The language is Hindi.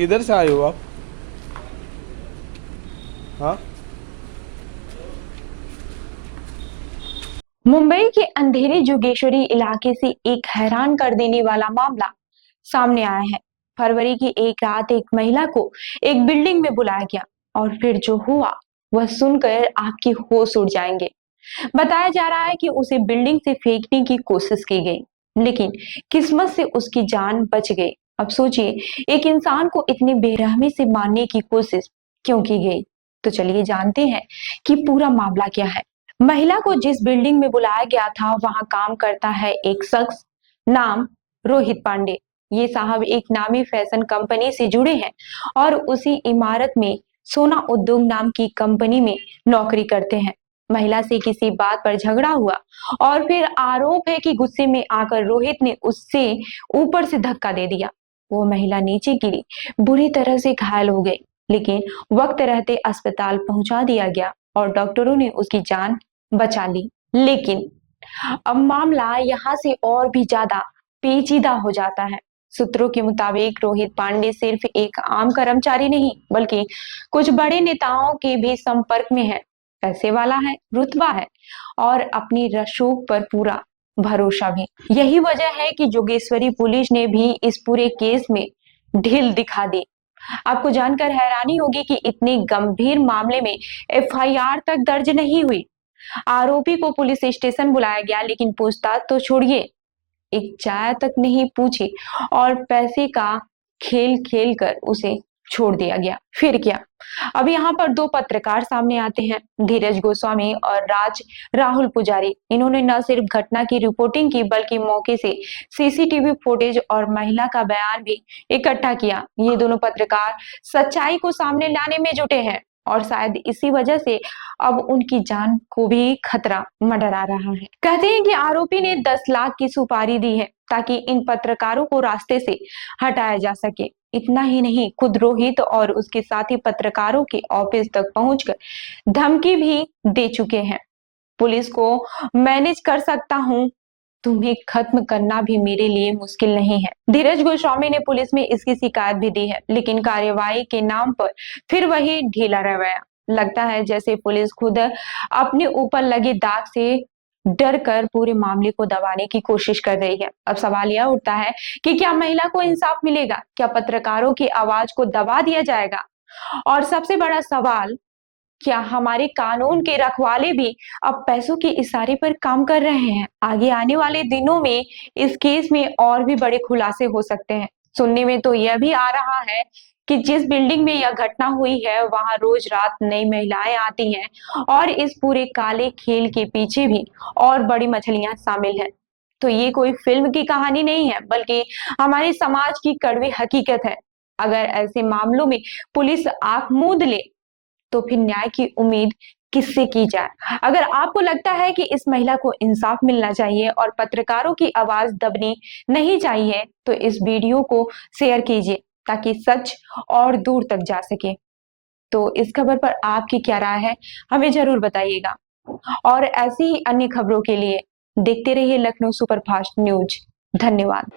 किधर से आए हो आप? हाँ। मुंबई के अंधेरे जोगेश्वरी इलाके से एक हैरान कर देने वाला मामला सामने आया है। फरवरी की एक रात एक महिला को एक बिल्डिंग में बुलाया गया और फिर जो हुआ वह सुनकर आपकी होश उड़ जाएंगे। बताया जा रहा है कि उसे बिल्डिंग से फेंकने की कोशिश की गई, लेकिन किस्मत से उसकी जान बच गई। अब सोचिए, एक इंसान को इतनी बेरहमी से मारने की कोशिश क्यों की गई। तो चलिए जानते हैं कि पूरा मामला क्या है। महिला को जिस बिल्डिंग में बुलाया गया था वहां काम करता है एक शख्स, नाम रोहित पांडे। ये साहब एक नामी फैशन कंपनी से जुड़े हैं और उसी इमारत में सोना उद्योग नाम की कंपनी में नौकरी करते हैं। महिला से किसी बात पर झगड़ा हुआ और फिर आरोप है कि गुस्से में आकर रोहित ने उससे ऊपर से धक्का दे दिया। वो महिला नीचे गिरी, बुरी तरह से घायल हो गई, लेकिन वक्त रहते अस्पताल पहुंचा दिया गया और डॉक्टरों ने उसकी जान बचा ली। लेकिन अब मामला यहाँ से और भी ज्यादा पेचीदा हो जाता है। सूत्रों के मुताबिक रोहित पांडे सिर्फ एक आम कर्मचारी नहीं, बल्कि कुछ बड़े नेताओं के भी संपर्क में है। पैसे वाला है, रुतबा है और अपनी रसूख पर पूरा भरोसा भी। यही वजह है कि जोगेश्वरी पुलिस ने भी इस पूरे केस में ढील दिखा दी। आपको जानकर हैरानी होगी कि इतने गंभीर मामले में एफआईआर तक दर्ज नहीं हुई। आरोपी को पुलिस स्टेशन बुलाया गया, लेकिन पूछताछ तो छोड़िए, एक चाय तक नहीं पूछी और पैसे का खेल खेल कर उसे छोड़ दिया गया। फिर क्या? अब यहाँ पर दो पत्रकार सामने आते हैं, धीरज गोस्वामी और राहुल पुजारी। इन्होंने न सिर्फ घटना की रिपोर्टिंग की, बल्कि मौके से सीसीटीवी फुटेज और महिला का बयान भी इकट्ठा किया। ये दोनों पत्रकार सच्चाई को सामने लाने में जुटे हैं और शायद इसी वजह से अब उनकी जान को भी खतरा मंडरा रहा है। कहते हैं कि आरोपी ने 10 लाख की सुपारी दी है ताकि इन पत्रकारों को रास्ते से हटाया जा सके। इतना ही नहीं, खुद रोहित और उसके साथी पत्रकारों के ऑफिस तक पहुंचकर धमकी भी दे चुके हैं। पुलिस को मैनेज कर सकता हूं, तुम्हें खत्म करना भी मेरे लिए मुश्किल नहीं है। धीरज गोस्वामी ने पुलिस में इसकी शिकायत भी दी है, लेकिन कार्यवाही के नाम पर फिर वही ढीला रवैया। लगता है जैसे पुलिस खुद अपने ऊपर लगे दाग से डर कर पूरे मामले को दबाने की कोशिश कर रही है। अब सवाल यह उठता है कि क्या महिला को इंसाफ मिलेगा? क्या पत्रकारों की आवाज को दबा दिया जाएगा? और सबसे बड़ा सवाल, क्या हमारे कानून के रखवाले भी अब पैसों के इशारे पर काम कर रहे हैं? आगे आने वाले दिनों में इस केस में और भी बड़े खुलासे हो सकते हैं। सुनने में तो यह भी आ रहा है कि जिस बिल्डिंग में यह घटना हुई है वहां रोज रात नई महिलाएं आती हैं और इस पूरे काले खेल के पीछे भी और बड़ी मछलियां शामिल हैं। तो ये कोई फिल्म की कहानी नहीं है, बल्कि हमारे समाज की कड़वी हकीकत है। अगर ऐसे मामलों में पुलिस आंख मूंद ले तो फिर न्याय की उम्मीद किससे की जाए? अगर आपको लगता है कि इस महिला को इंसाफ मिलना चाहिए और पत्रकारों की आवाज दबनी नहीं चाहिए, तो इस वीडियो को शेयर कीजिए ताकि सच और दूर तक जा सके। तो इस खबर पर आपकी क्या राय है, हमें जरूर बताइएगा। और ऐसी ही अन्य खबरों के लिए देखते रहिए लखनऊ सुपरफास्ट न्यूज। धन्यवाद।